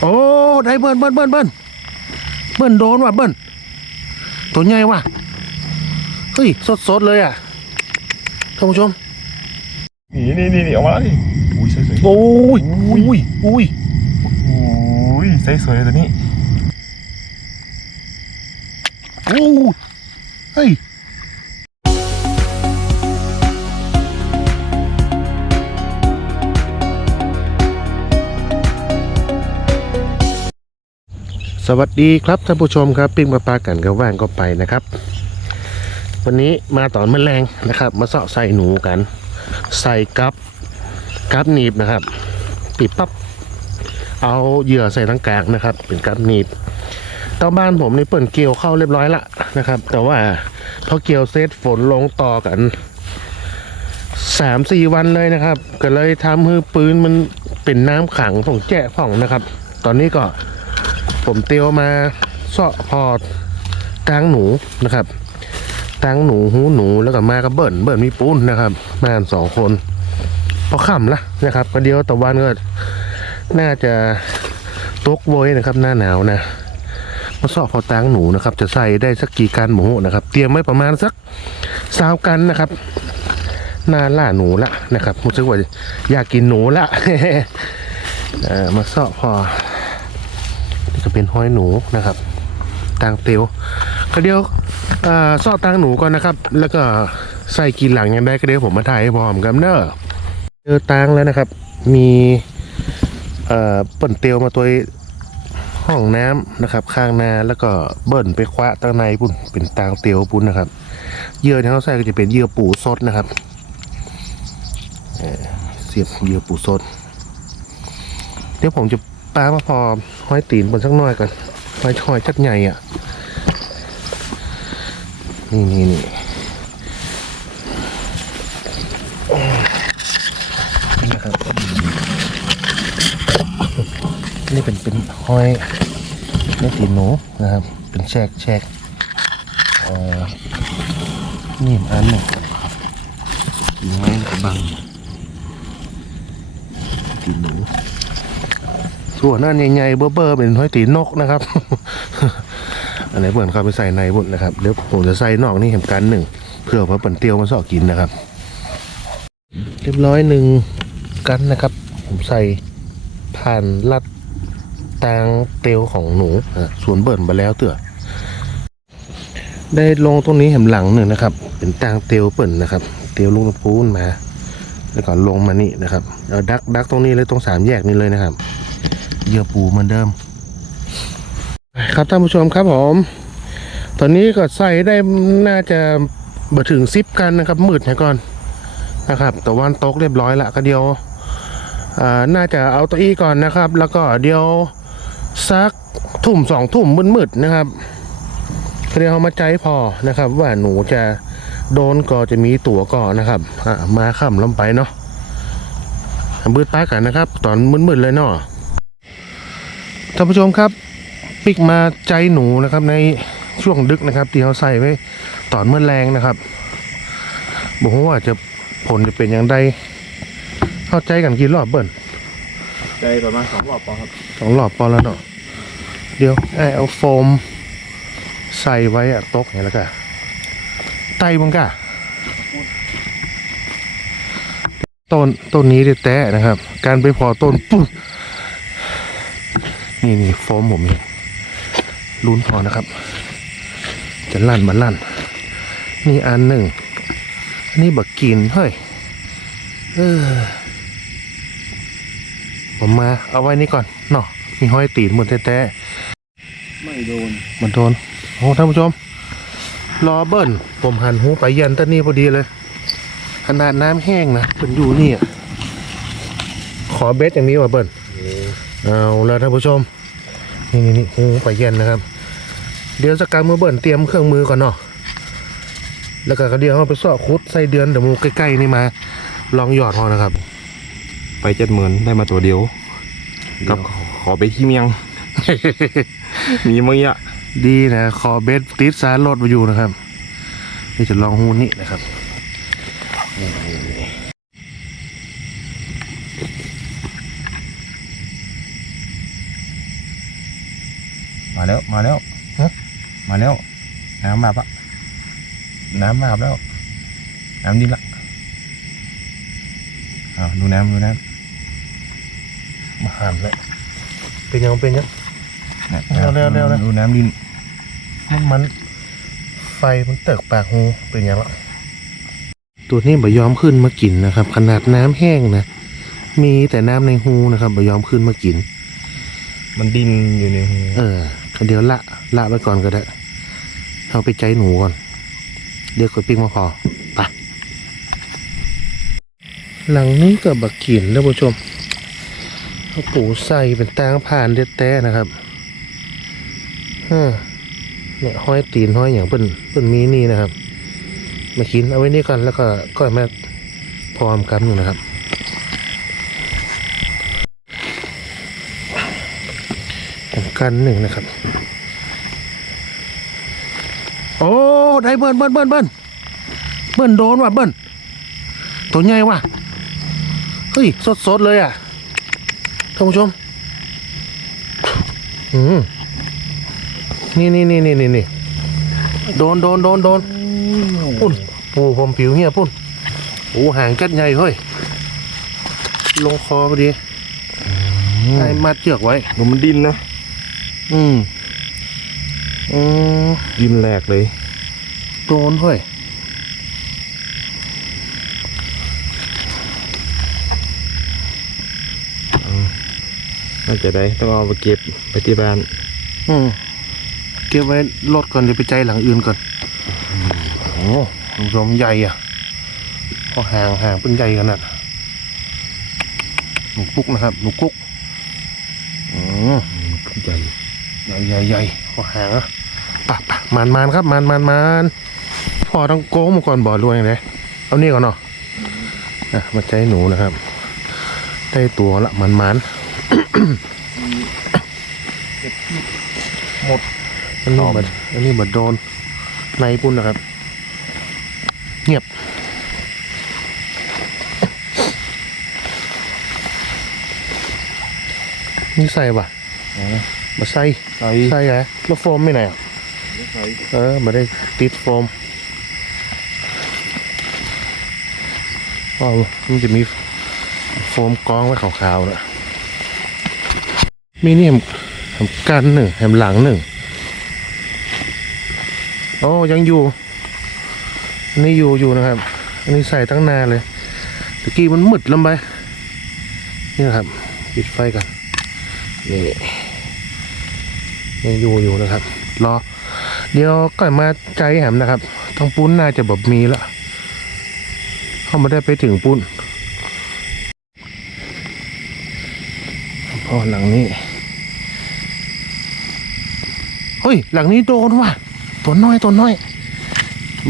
โอ้ได้เบิ้ลเบิ้ลเบิ้ลเบิ้ลเบิ้ลโดนว่ะเบิ้ลตัวใหญ่ว่ะเฮ้ยสดสดๆเลยอะท่านผู้ชมนี่นี่นี่นี่ออกมาแล้วนี่อุ้ยใส่สวยโอ้ยอุ้ยอุ้ยอุ้ยใส่สวยเลยตัวนี้โอ้ยเฮ้ย สวัสดีครับท่านผู้ชมครับปิ้งปลาปลากันก็ว่างก็ไปนะครับ วันนี้มาตอนแมลงนะครับ มาเสาะใส่หนูกัน ใส่กับกับหนีบนะครับปิดปั๊บเอาเหยื่อใส่ทั้งกลางนะครับ เป็นกับหนีบตอบ้านผมในเปิดเกลียวเข้าเรียบร้อยละนะครับ แต่ว่าพอเกลียวเซตฝนลงต่อกันสามสี่วันเลยนะครับ ก็เลยทำให้ปืนมันเป็นน้ำขังส่งแจ้ผ่องนะครับ ตอนนี้ก็ ผมเตียวมาเสาะพอตางหนูนะครับตังหนูหูหนูแล้วก็มากับเบิ่นเบิ่นมีปูนนะครับ มาสองคน พอค่ำละนะครับก็เดียวตะวันก็น่าจะตกโวยนะครับ หน้าหนาวนะมาสอบพอตังหนูนะครับ จะใส่ได้สักกี่กันหมูนะครับ เตรียมไว้ประมาณสักสาวกันนะครับหน้าล่าหนูละนะครับรู้สึกว่าอยากกินหนูละมาสอบพอ ก็เป็นห้อยหนูนะครับตังเตียวก็เดียวอ่าซอตังหนูก่อนนะครับ แล้วก็ใส่กินหลังยังได้ก็เดี๋ยวผมมาถ่ายให้พร้อมกันเนอะเจอตังแล้วนะครับ มีเอ่อเปิ่นเตียวมาตัวห้องน้ำนะครับ ข้างนาแล้วก็เบิ่นไปคว้าตั้งในปุ่นเป็นตางเตียวปุ่นนะครับเยื่อที่เขาใส่ก็จะเป็นเยื่อปูสดนะครับเออเสียบเยื่อปูสดเดี๋ยวผมจะ ปามาพอห้อยตีนบนสักหน่อยก่อนห้อยชอยจัดใหญ่อะนี่นี่นี่นี่นะครับนี่เป็นเป็นห้อยไม่ตีนหนูนะครับ เป็นแชกแชกเออนี่อันหนึ่งตีนไม้กระบังตีนหนู ส่วนนั่นใหญ่ๆเบ้อๆเป็นห้อยตีนนกนะครับ อันไหนเปิดเข้าไปใส่ในบุญนะครับเดี๋ยวผมจะใส่นอกนี่เห็นกันหนึ่งเพื่อว่าเปิ่นเตียวมาสอกินนะครับ เรียบร้อยหนึ่งกันนะครับ ผมใส่ผ่านลัดตางเตียวของหนูส่วนเบิ่นมาแล้วเตื่อได้ลงตรงนี้เห็นหลังหนึ่งนะครับ เป็นตางเตียวเปิ่นนะครับ เตียวลุงตะพูนมา แล้วก็ลงมานี่นะครับเอาดักดักตรงนี้เลยตรงสามแยกนี้เลยนะครับ เหยื่อปูเหมือนเดิม ครับท่านผู้ชมครับผม ตอนนี้ก็ใส่ได้น่าจะมาถึงซิปกันนะครับมืดให้ก่อนนะครับแต่วันตกเรียบร้อยละก็เดียวอ่าน่าจะเอาตัวอี้ก่อนนะครับ แล้วก็เดียวสักทุ่มสองทุ่มมืดๆนะครับเดียวเอามาใจพอนะครับ ว่าหนูจะโดนก็จะมีตั๋วก่อนนะครับอะมาค่ำลงไปเนาะมืดป้ากันนะครับ ตอนมืดๆเลยเนาะ ท่านผู้ชมครับปิกมาใจหนูนะครับในช่วงดึกนะครับ ที่เขาใส่ไว้ตอนเมื่อแรงนะครับบอกว่าจะผลจะเป็นอย่างไรเข้าใจกันกี่รอบเบิ้ลใจประมาณสองรอบพอครับสองรอบพอแล้วเนาะเดี๋ยวไอเอาโฟม ใส่ไว้อะโต๊ะเนี่ยแล้วก็ไตมึงกะต้นต้นนี้ได้แต่นะครับ การไปพอต้นปุ๊บ นี่นี่โฟมผมนี่ลุ้นพอนะครับ จะลั่นมาลั่น นี่อันหนึ่งอันนี้บักกินเฮ้ยเออผมมาเอาไว้นี่ก่อนเนาะมีห้อยตีนบนแต้ไม่โดนๆมันโดนโอ้ท่านผู้ชมรอเบิ้ลผมหันหูไปยันต้นนี้พอดีเลย ขนาดน้ำแห้งนะเป็นอยู่นี่อะขอเบสอย่างนี้ว่ะเบิ้ลเอาแล้วท่านผู้ชม นี่นี่นี่หูไปยันนะครับ เดี๋ยวสกการมือเบิ้ลเตรียมเครื่องมือก่อนเนาะแล้วก็เดี๋ยวเอาไปสอคุดใส่เดือนเดี๋ยวมูใกล้ๆนี่มา ลองหยอดพอนะครับ ไปเจ็ดหมื่นได้มาตัวเดียวกับขอไปขี้เมียง มีมั้งอะดีนะขอเบสติดสารรถมาอยู่นะครับนี่จะลองหูนี่นะครับ มาแล้วมาแล้วฮะมาแล้ว น้ำมาปะน้ำมาแล้ว น้ำดินละอ้าวดูน้ำดูน้มาหันเลยเป็นยังเป็นยังำนี่ยเอาเร็วเร็วเร็วดูน้ำดินมันมัน ไฟมันเติกปากหูเป็นยังละตัวนี้บ่ยอมขึ้นมากินนะครับ ขนาดน้ำแห้งนะมีแต่น้ำในหูนะครับบ่ยอมขึ้นมากิน มันดินอยู่ในหูเออ เดี๋ยวละละไปก่อนก็ได้เอาไปใจหนูก่อน เดี๋ยวกดปิ้งมาพอไปหลังนี้ก็บักกินแล้วผู้ชมเขาปูใส่เป็นตางผ่านเด็ดแต้นะครับฮะเนี่ยห้อยตีนห้อยอย่างเปิ้นเปิ้นมีนี่นะครับมากินเอาไว้นี่ก่อนแล้วก็ก็มาพร้อมกันนะครับ กันหนึ่งนะครับ โอ้ได้เบิ้ลเบิ้ลเบิ้ลเบิ้ลเบิ้ลโดนว่ะเบิ้ลตัวใหญ่ว่ะเฮ้ยสดสดๆเลยอะท่านผู้ชมอืมนี่นี่นี่นี่นี่นี่โดนโดนโดนโดนปุ่นปูผมผิวเหี้ยปุ่นโอ้หางจัดใหญ่เฮ้ยลงคอพอดีไอ้มัดเชือกไว้ดูมันดินนะ อืมอืมดินแหลกเลย โดนเฮ้ยน่าจะได้ต้องเอาไปเก็บไปที่บ้าน อืมเก็บไว้รถก่อนเดี๋ยวไปใจหลังอื่นก่อนโอ้คุณผู้ชมใหญ่อะพอห่างห่างเป็นใหญ่ขนาดหนูกุ๊กนะครับหนูกุ๊กอืมใหญ่ ใหญ่ใหญ่ใหญ่พอหางอะปะปะมานมานครับมานมานมานพอต้องโก้มาก่อนบ่อรวยเลยเอานี่ก่อนเนาะอะมาใจหนูนะครับ ได้ตัวละมันมันหมดอันนี้บัดอันนี้บัดโดนในปุ่นนะครับ เงียบนี่ใส่ปะ มาใส่ใส่ใส่ไงแล้วโฟมไม่ไหนอะใส่เออมาได้ติดโฟมว้าวมันจะมีโฟมกองไว้ขาวๆนะมีนี่แฮมแฮมกันหนึ่งแฮมหลังหนึ่งโอ้ยังอยู่อันนี้อยู่อยู่นะครับ อันนี้ใส่ตั้งนานเลยตะกี้มันมืดลงไปนี่นะครับ ปิดไฟกันนี่ ยังอยู่อยู่นะครับ รอ เดี๋ยวก่อนมาใจแหมนะครับทางปุ้นน่าจะแบบมีละเขาไม่ได้ไปถึงปุ้นพอหลังนี้เฮ้ยหลังนี้โดนว่ะตัวน้อยตัวน้อย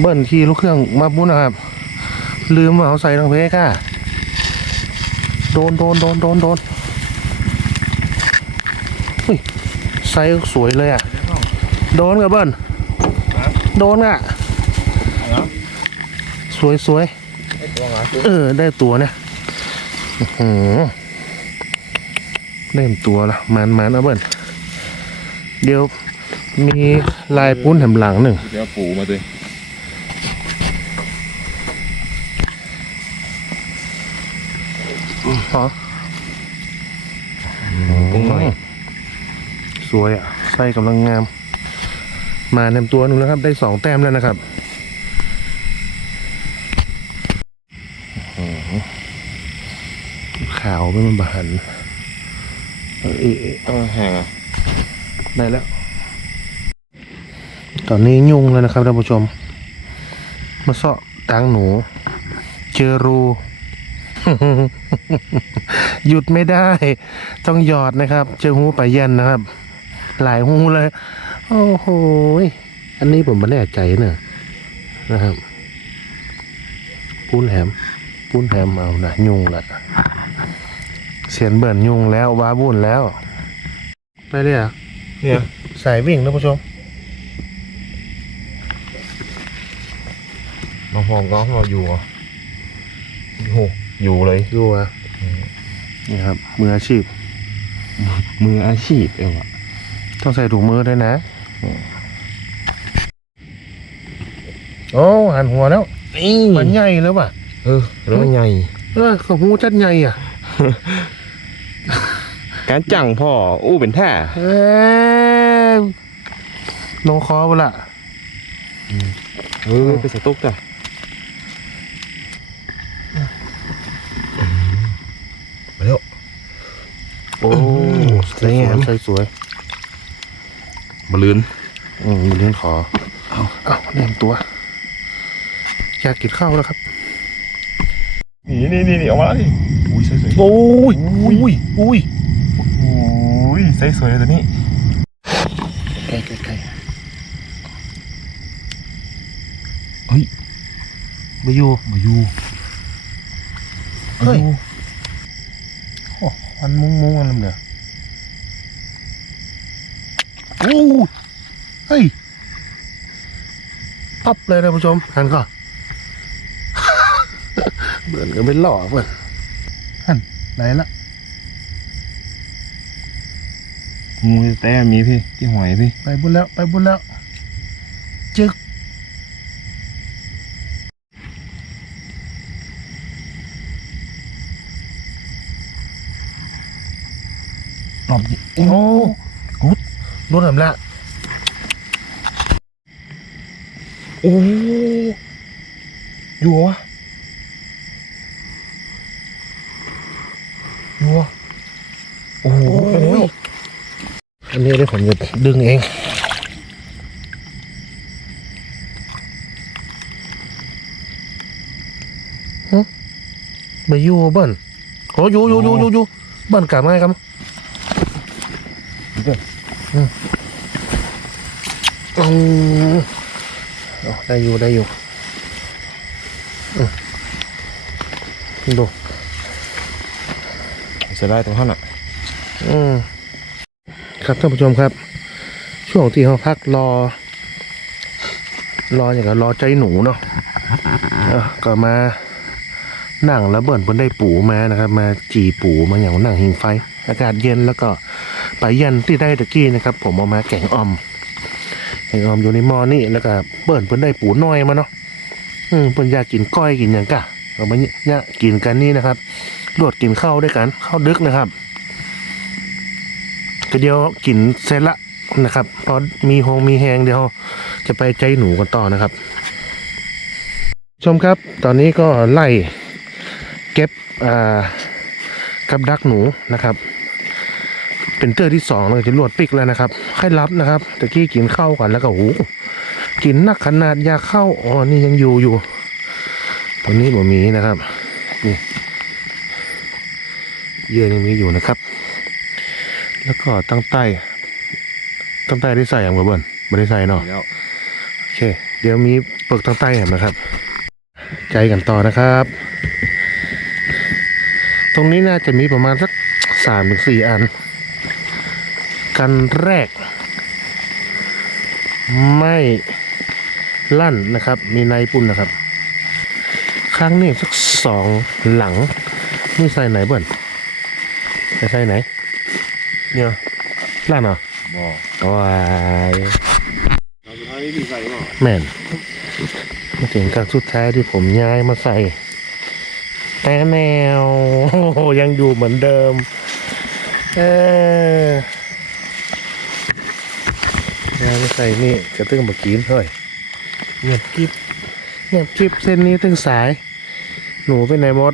เบิ้ลขี่ลูกเครื่องมาปุ้นนะครับ ลืมว่าเอาใส่ทางเพกอะโดนโดนโดนโดนโดนเฮ้ย ไซส์สวยเลยอะ โดนกับเบิ้ลโดนอะ สวยสวยไอ้ตัวหงาเออ ได้ตัวเนี่ยอื้อหือได้ตัวละมันมันเอาเบิ้ลเดี๋ยวมีลายปุ้นแถมหลังหนึ่ง เดี๋ยวปูมาเลยอ๋อกุ้งหน่อย สวยอะไส้กำลังงาม มาเต็มตัวหนึงแล้วครับ ได้สองแต้มแล้วนะครับขาวไม่มันบานเออเอ๊ะเอ๊ะต้องแห้งได้แล้ว ตอนนี้ยุ่งแล้วนะครับท่านผู้ชม มาเสาะตังหนู เจอรูหยุดไม่ได้ ต้องหยอดนะครับ เจอหูไปลาเย็นนะครับ หลายหูเลย โอ้โหยอันนี้ผมไม่แน่ใจเนอะนะครับ ปูนแหมปูนแหมเอานะยุ่งละเสียนเบิ่นยุ่งแล้วว้าวุ่นแล้ว ไปเลยเหรอะเนี่ยสายวิ่งท่านผู้ชมน้องพองก็เราอยู่อะโอ้โหอยู่เลยดูอะนี่ครับมืออาชีพ มืออาชีพเอวอะ ต้องใส่ถุงมือด้วยนะ โอ้หันหัวแล้ว นี่มันใหญ่แล้วว่ะ เออแล้วมันใหญ่เออขหูจัดใหญ่อะ การจังพ่อ อู้เป็นแท้เอ้ยลงคอไปละเออไปใส่ตุ๊กจ้ะมาแล้วโอ้สวยงามสวยสวย บลืนๆอืมมันเลื่อนคอเอาเอาเลี่ยมตัว อยากกินข้าวแล้วครับ นี่นี่นี่นี่ออกมาแล้วนี่อุ้ยสวยสวยโอ้ยอุ้ยอุ้ยอุ้ยใส่สวยเลยตัวนี้ใกล้ใกล้ใกล้เฮ้ยมาอยู่มาอยู่เฮ้ยโอ้มันมุ้งมุ้งอะไรเนี่ย โอ้ยเฮ้ยปั๊บเลยนะผู้ชมหันก่อนเบื่อนก็เป็นหล่อเพื่อนหันไหนละงูแต่มีพี่ที่หอยพี่ ไปบุญแล้ว ไปบุญแล้ว จึกรอบนี้โอ้กุด รถทำละโอ้อยู่วะอยู่วะโอ้โหอันนี้ได้ผมจะดึงเองฮะมาอยู่บิ้นโอ้อยู่อยู่อยู่อยู่อยู่เบิ้นกลับมาครับเด้ออืมเอา ได้อยู่ได้อยู่อืมดูเสียดายตรงท่านอะอืมครับท่านผู้ชมครับ ช่วงที่เขาพักรอ รออย่างกับรอใจหนูเนาะเออก็มานั่งแล้วเบิ่นเพิ่นได้ปูมานะครับ มาจีปูมาอย่างนั่งหิงไฟ อากาศเย็นแล้วก็ ไปเย็นที่ได้ตะกี้นะครับ ผมเอามาแกงอ่อมแกงอ่อมอยู่ในหม้อนี่แล้วก็เบิ่นเพิ่นได้ปูน้อยมาเนาะอืมเพิ่นอยากกินก้อยกินอย่างกะเอามาเนี่ยกินกันนี่นะครับรวดกินข้าวด้วยกันข้าวดึกนะครับก็เดียวกินเสร็จละนะครับพอมีหงมีแหงเดี๋ยวจะไปใจหนูกันต่อนะครับ ชมครับ ตอนนี้ก็ไล่เก็บกับดักหนูนะครับ เป็นเตอร์ที่สองเลยจะลวดปิกแล้วนะครับให้รับนะครับตะกี้กินข้าวกันแล้วก็หูกินนักขนาดยาเข้าอ๋อนี่ยังอยู่อยู่ตอนนี้บ่มีนะครับนี่เยื่อยังมีอยู่นะครับ แล้วก็ตั้งใต้ตั้งใต้ได้ใส่อย่างบ่เบิ้ลไม่ได้ใส่เนาะแล้วโอเค เดี๋ยวมีเปลือกตั้งใต้แหมนะครับ ใจกันต่อนะครับ ตรงนี้น่าจะมีประมาณสักสามถึงสี่อัน กันแรก ไม่ลั่นนะครับ มีในปุ่นนะครับครั้งนี้สักสองหลังนี่ใส่ไหนเบิ้ลจะใส่ไหน เนี่ยลั่นเหรอบ่ว้ายเราสุดท้ายนี่พี่ใส่บ่แม่นมาถึงครั้งสุดท้ายที่ผมย้ายมาใส่ แต่แนวโอ้โหยังอยู่เหมือนเดิม เออ ย้ายมาใส่นี่กระตึ้งมากินเฮ้ยเงียบกิบเงียบกิบเส้นนี้ตึ้งสาย หนูไปไหนหมด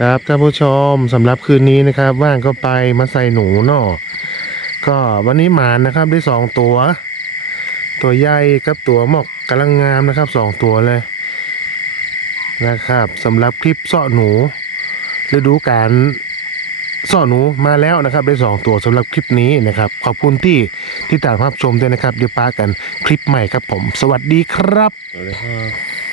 ครับท่านผู้ชมสำหรับคืนนี้นะครับว่างก็ไปมาใส่หนูเนาะก็วันนี้หมานนะครับได้สองตัว ตัวใหญ่กับตัวหมอกกำลังงามนะครับสองตัวเลยนะครับสำหรับคลิปเสาะหนูฤดูการ เสอหนูมาแล้วนะครับได้สองตัวสำหรับคลิปนี้นะครับ ขอบคุณที่ที่ตามรับชมด้วยนะครับเดี๋ยวปากันคลิปใหม่ครับผม สวัสดีครับสวัสดีครับ